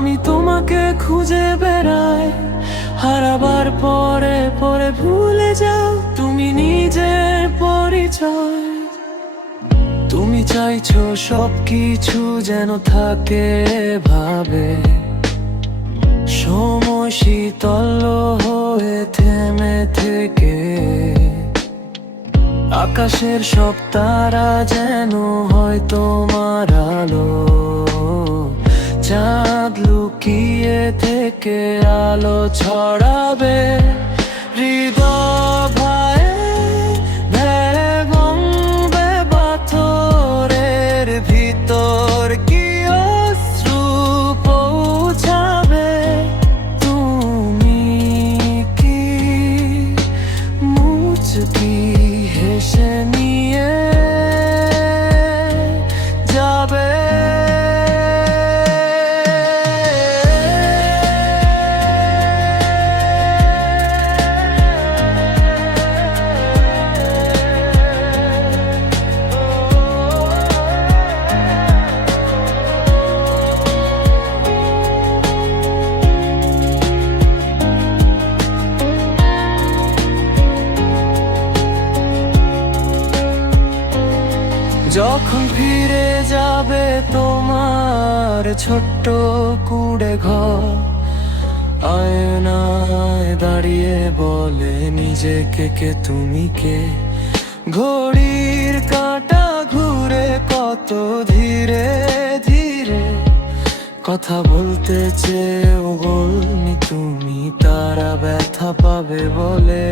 আমি তোমাকে খুঁজে বেড়াই, হারাবার পরে পরে ভুলে যাও তুমি নিজের পরিচয়। তুমি চাইছো সবকিছু যেন থাকে ভাবে, সময় শীতল হয়ে থেমে থেকে। আকাশের সব তারা যেন হয় তোমার আলো, চাঁদ লুকিয়ে থেকে আলো ছড়াবে। হৃদয় ভায়ে ভেড়ে গঙ্গে পাথরের ভিতর কি অশ্রু পৌঁছাবে। তুমি কি মুচকি হেসে নিয়ে যাবে? যখন ফিরে যাবে তোমার ছোট্ট কুঁড়ে ঘর, আয়নায় দাঁড়িয়ে বলে নিজেকে কে তুমি কে। ঘড়ির কাঁটা ঘুরে কত ধীরে ধীরে, কথা বলতে চেয়েও বলনি তুমি, তারা ব্যথা পাবে বলে।